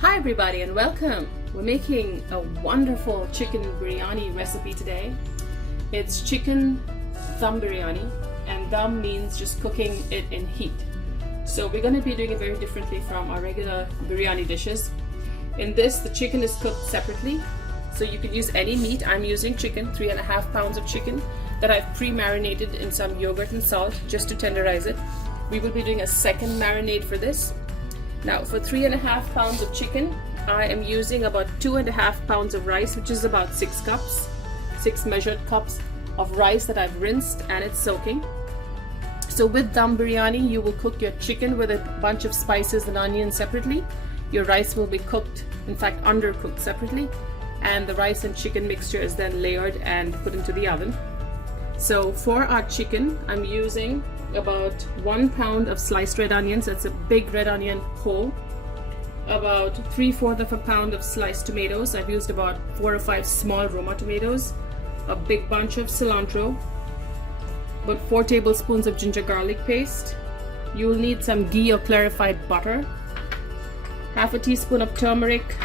Hi everybody and welcome. We're making a wonderful chicken biryani recipe today. It's chicken dum biryani, and dum means just cooking it in heat. So we're going to be doing it very differently from our regular biryani dishes. In this, the chicken is cooked separately, so you can use any meat. I'm using chicken, 3.5 pounds of chicken that I've pre-marinated in some yogurt and salt just to tenderize it. We will be doing a second marinade for this. Now for 3.5 pounds of chicken, I am using about 2.5 pounds of rice, which is about 6 cups, 6 measured cups of rice that I've rinsed and it's soaking. So with dum biryani, you will cook your chicken with a bunch of spices and onions separately. Your rice will be cooked, in fact undercooked separately, and the rice and chicken mixture is then layered and put into the oven. So for our chicken, I'm using about 1 pound of sliced red onions. That's a big red onion whole. About 3/4 pound of sliced tomatoes. I've used about 4 or 5 small Roma tomatoes. A big bunch of cilantro. About 4 tablespoons of ginger garlic paste. You will need some ghee or clarified butter. Half a teaspoon of turmeric.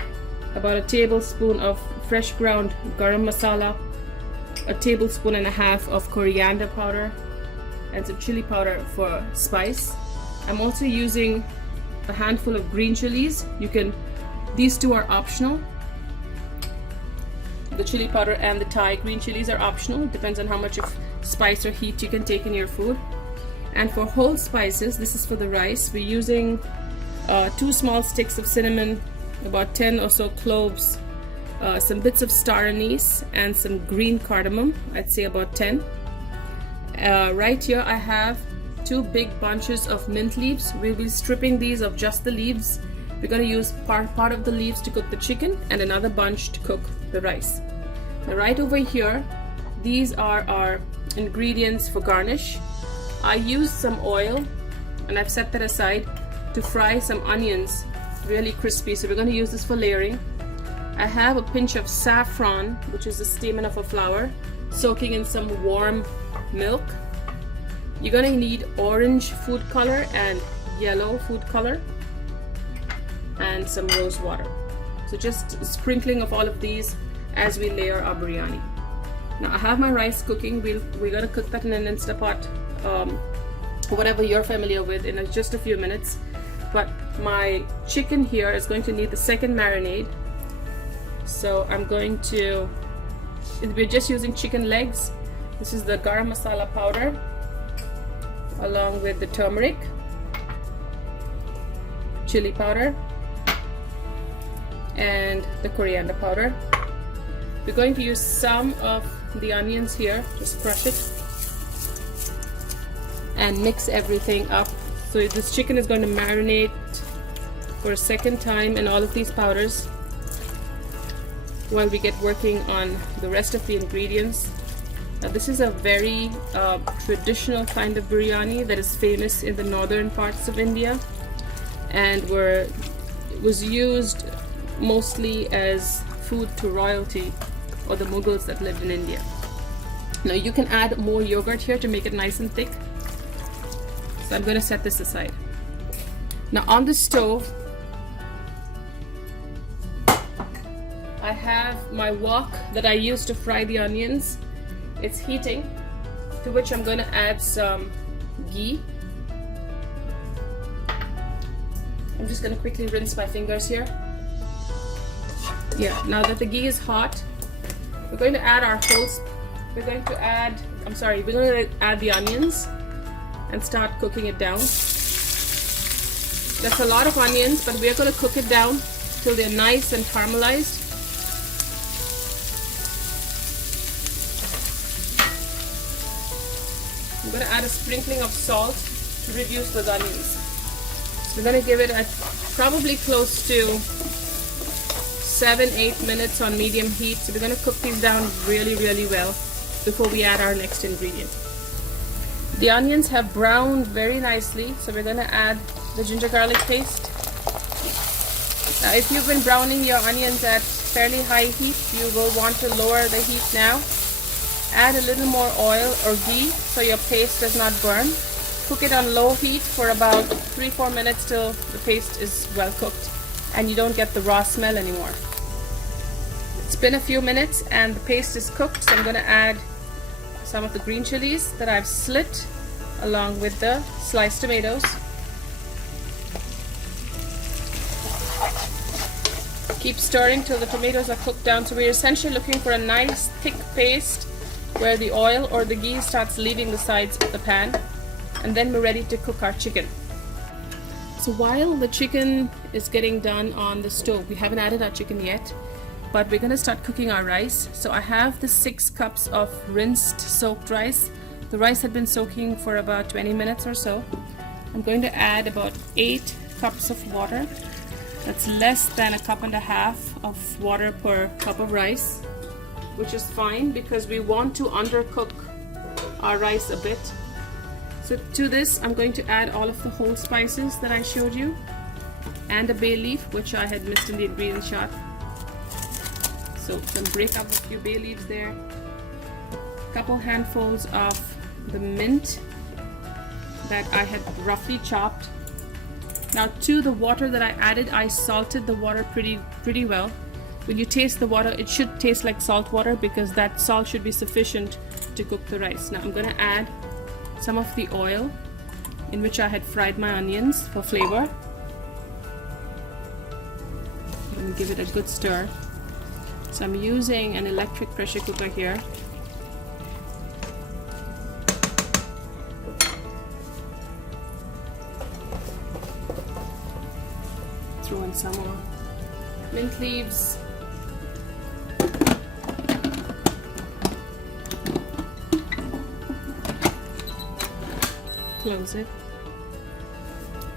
About a tablespoon of fresh ground garam masala. A tablespoon and a half of coriander powder, and some chili powder for spice. I'm also using a handful of green chilies. These two are optional. The chili powder and the Thai green chilies are optional. It depends on how much of spice or heat you can take in your food. And for whole spices, this is for the rice, we're using 2 small sticks of cinnamon, about 10 or so cloves, some bits of star anise, and some green cardamom, I'd say about 10. Right here I have 2 big bunches of mint leaves. We'll be stripping these of just the leaves. We're going to use part of the leaves to cook the chicken and another bunch to cook the rice. Now right over here, these are our ingredients for garnish. I used some oil and I've set that aside to fry some onions really crispy, so we're going to use this for layering. I have a pinch of saffron, which is the stamen of a flower, soaking in some warm milk. You're going to need orange food color and yellow food color and some rose water. So just sprinkling of all of these as we layer our biryani. Now I have my rice cooking. We're going to cook that in an Instapot, whatever you're familiar with, in just a few minutes. But my chicken here is going to need the second marinade. So we're just using chicken legs. This is the garam masala powder along with the turmeric, chili powder, and the coriander powder. We're going to use some of the onions here, just crush it and mix everything up. So this chicken is going to marinate for a second time in all of these powders while we get working on the rest of the ingredients. Now this is a very traditional kind of biryani that is famous in the northern parts of India, and it was used mostly as food to royalty or the Mughals that lived in India. Now you can add more yogurt here to make it nice and thick. So I'm going to set this aside. Now on the stove, I have my wok that I used to fry the onions. It's heating, to which I'm going to add some ghee. I'm just going to quickly rinse my fingers here. Yeah, now that the ghee is hot, we're going to add we're going to add the onions and start cooking it down. That's a lot of onions, but we're going to cook it down till they're nice and caramelized. I'm going to add a sprinkling of salt to reduce those onions. So we're going to give it probably close to 7-8 minutes on medium heat. So we're going to cook these down really well before we add our next ingredient. The onions have browned very nicely, so we're going to add the ginger garlic paste. Now if you've been browning your onions at fairly high heat, you will want to lower the heat now. Add a little more oil or ghee so your paste does not burn. Cook it on low heat for about 3-4 minutes till the paste is well cooked. and you don't get the raw smell anymore. It's been a few minutes and the paste is cooked, so I'm going to add some of the green chilies that I've slit along with the sliced tomatoes. Keep stirring till the tomatoes are cooked down. So we're essentially looking for a nice thick paste where the oil or the ghee starts leaving the sides of the pan, and then we're ready to cook our chicken. So while the chicken is getting done on the stove, we haven't added our chicken yet, but we're going to start cooking our rice. So I have the 6 cups of rinsed soaked rice. The rice had been soaking for about 20 minutes or so. I'm going to add about 8 cups of water. That's less than a cup and a half of water per cup of rice, which is fine because we want to undercook our rice a bit. So to this, I'm going to add all of the whole spices that I showed you and a bay leaf, which I had missed in the ingredient chart. So break up a few bay leaves there. A couple handfuls of the mint that I had roughly chopped. Now to the water that I added, I salted the water pretty well. When you taste the water, it should taste like salt water because that salt should be sufficient to cook the rice. Now I'm going to add some of the oil in which I had fried my onions for flavor. I'm going to give it a good stir. So I'm using an electric pressure cooker here. Throw in some more mint leaves. Close it.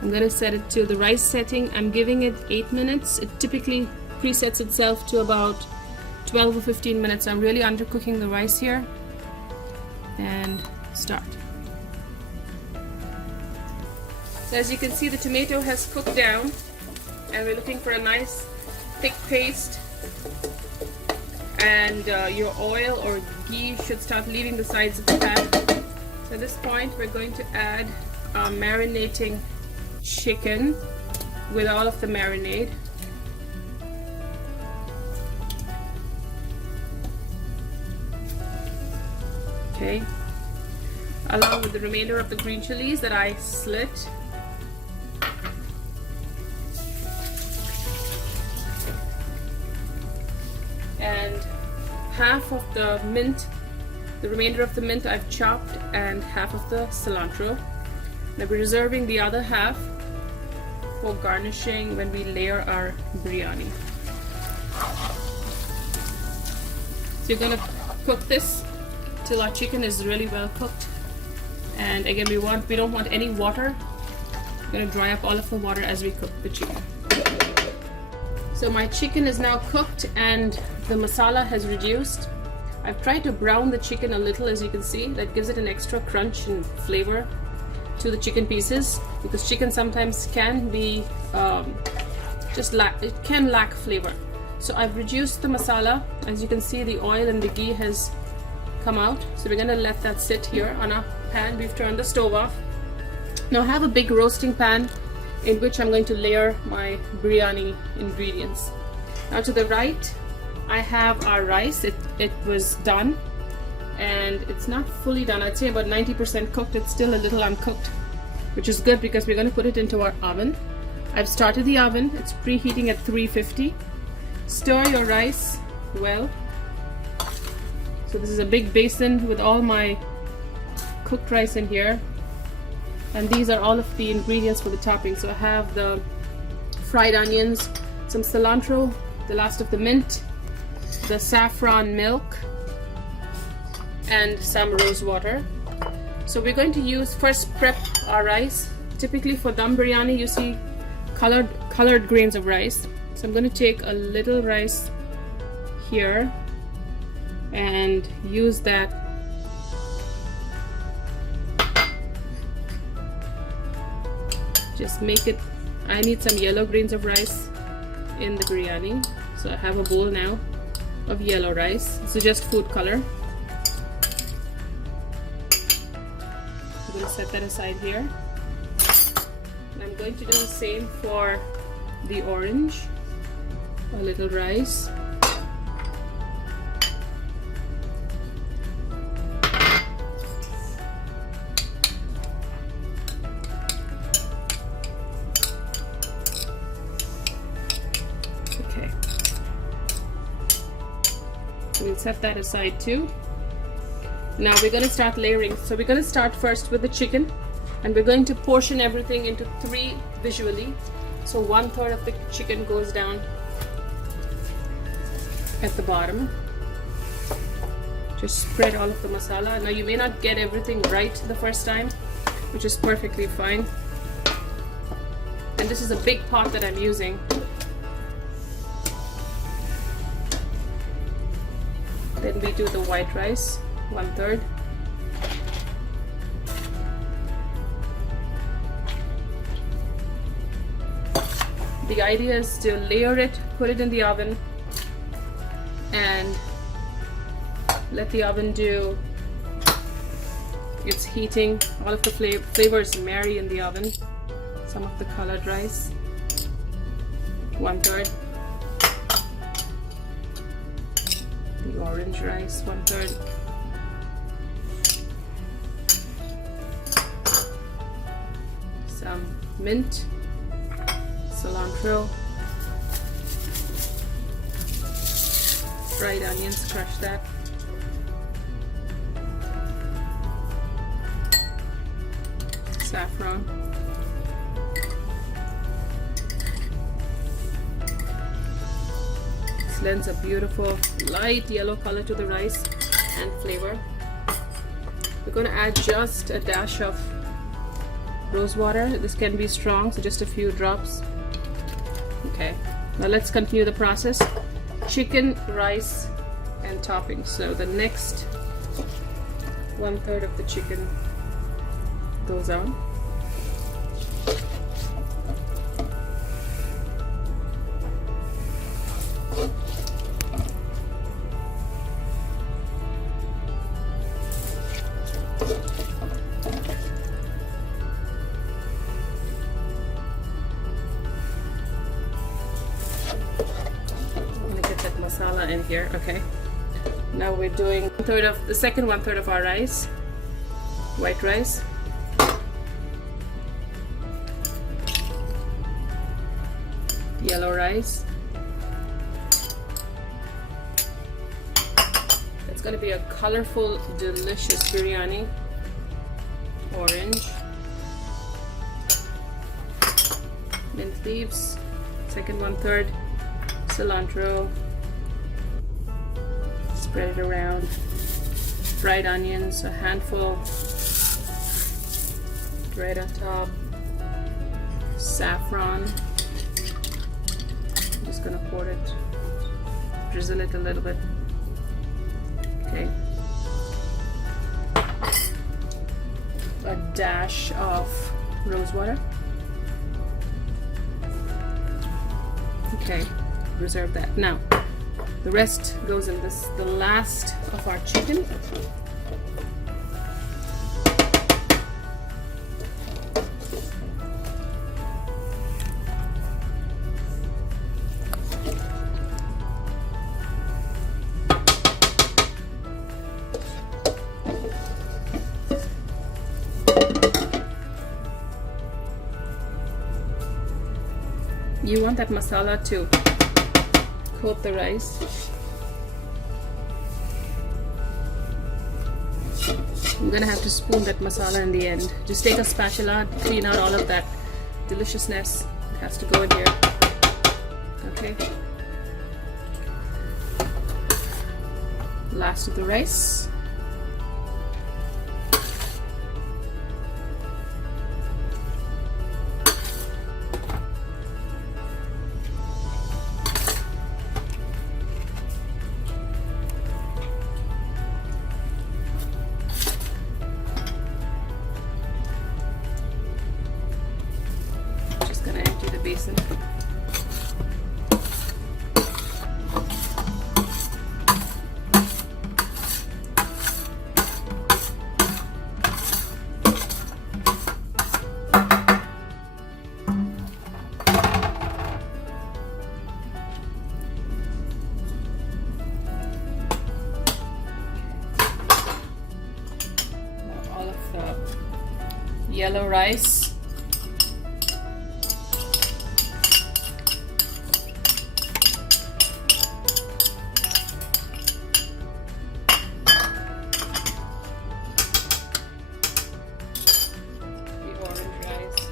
I'm going to set it to the rice setting. I'm giving it 8 minutes. It typically presets itself to about 12 or 15 minutes. I'm really undercooking the rice here. And start. So as you can see, the tomato has cooked down, and we're looking for a nice thick paste, and your oil or ghee should start leaving the sides of the pan. So at this point we're going to add our marinating chicken with all of the marinade. Okay, along with the remainder of the green chilies that I slit. And half of the mint, the remainder of the mint I've chopped, and half of the cilantro. Now we're reserving the other half for garnishing when we layer our biryani. So you're going to cook this till our chicken is really well cooked. And again, we don't want any water. We're going to dry up all of the water as we cook the chicken. So my chicken is now cooked and the masala has reduced. I've tried to brown the chicken a little, as you can see. That gives it an extra crunch and flavor to the chicken pieces, because chicken sometimes can be it can lack flavor. So I've reduced the masala. As you can see, the oil and the ghee has come out. So we're going to let that sit here on a pan. We've turned the stove off. Now I have a big roasting pan in which I'm going to layer my biryani ingredients. Now to the right, I have our rice. It was done, and it's not fully done. I'd say about 90% cooked. It's still a little uncooked, which is good because we're going to put it into our oven. I've started the oven. It's preheating at 350. Stir your rice well. So this is a big basin with all my cooked rice in here, and these are all of the ingredients for the topping. So I have the fried onions, some cilantro, the last of the mint, the saffron milk, and some rose water. So we're going to first prep our rice. Typically for dum biryani, you see colored grains of rice. So I'm going to take a little rice here and use that just make it. I need some yellow grains of rice in the biryani, so I have a bowl now of yellow rice. So just food color. I'm going to set that aside here, and I'm going to do the same for the orange, a little rice, okay, so we'll set that aside too. Now we're going to start layering. So we're going to start first with the chicken, and we're going to portion everything into 3 visually. So 1/3 of the chicken goes down at the bottom. Just spread all of the masala. Now you may not get everything right the first time, which is perfectly fine. And this is a big pot that I'm using. Then we do the white rice, 1/3. The idea is to layer it, put it in the oven, and let the oven do its heating. All of the flavors marry in the oven. Some of the colored rice, 1/3. The orange rice, 1/3. Some mint, cilantro, fried onions, crush that. Saffron. This lends a beautiful light yellow color to the rice and flavor. We're going to add just a dash of rose water. This can be strong, so just a few drops. Okay, now let's continue the process. Chicken, rice, and toppings. So the next 1/3 of the chicken goes on. Masala in here. Okay, now we're doing the second 1/3 of our rice, white rice. Yellow rice. It's going to be a colorful, delicious biryani. Orange, mint leaves, second 1/3, cilantro. Spread it around. Fried onions, a handful right on top. Saffron. I'm just gonna pour it, drizzle it a little bit. Okay. A dash of rose water. Okay, reserve that. Now, the rest goes in the last of our chicken. You want that masala to coat the rice. I'm gonna have to spoon that masala in the end. Just take a spatula, clean out all of that deliciousness. It has to go in here. Okay. Last of the rice. Basin. yellow rice. The orange rice.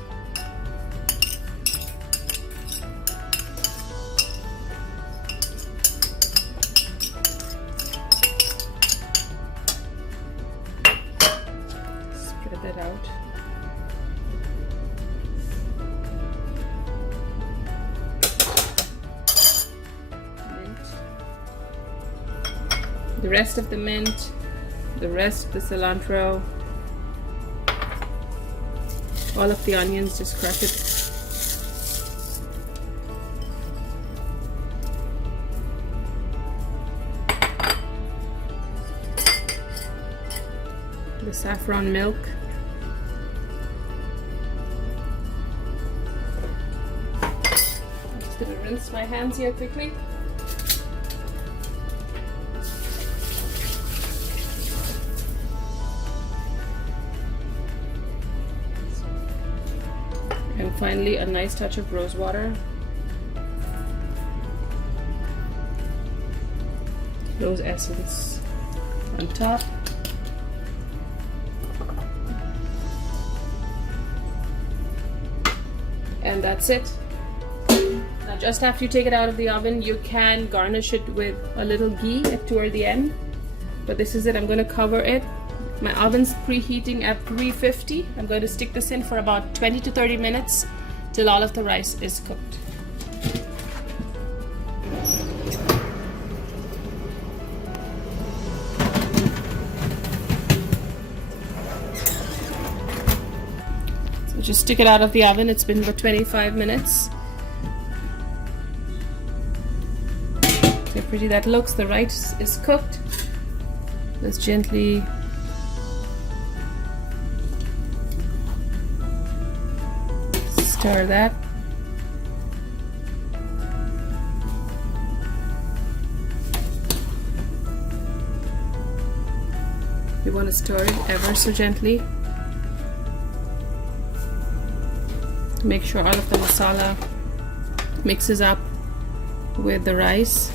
Spread that out. Mint. The rest of the mint, the rest of the cilantro, all of the onions, just crush it. The saffron milk. I'm just gonna rinse my hands here quickly. And finally, a nice touch of rose water. Rose essence on top. And that's it. Now just after you take it out of the oven, you can garnish it with a little ghee toward the end. But this is it. I'm going to cover it. My oven's preheating at 350. I'm going to stick this in for about 20 to 30 minutes till all of the rice is cooked. So just stick it out of the oven. It's been about 25 minutes. See how pretty that looks. The rice is cooked. Let's gently stir that. You want to stir it ever so gently. Make sure all of the masala mixes up with the rice.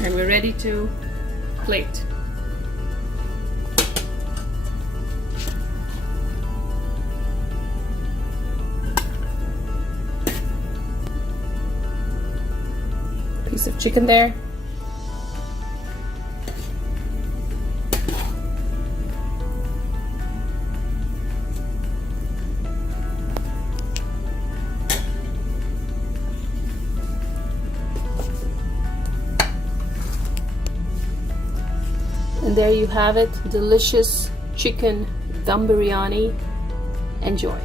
And we're ready to plate. Piece of chicken there. And there you have it, delicious chicken dum biryani. Enjoy.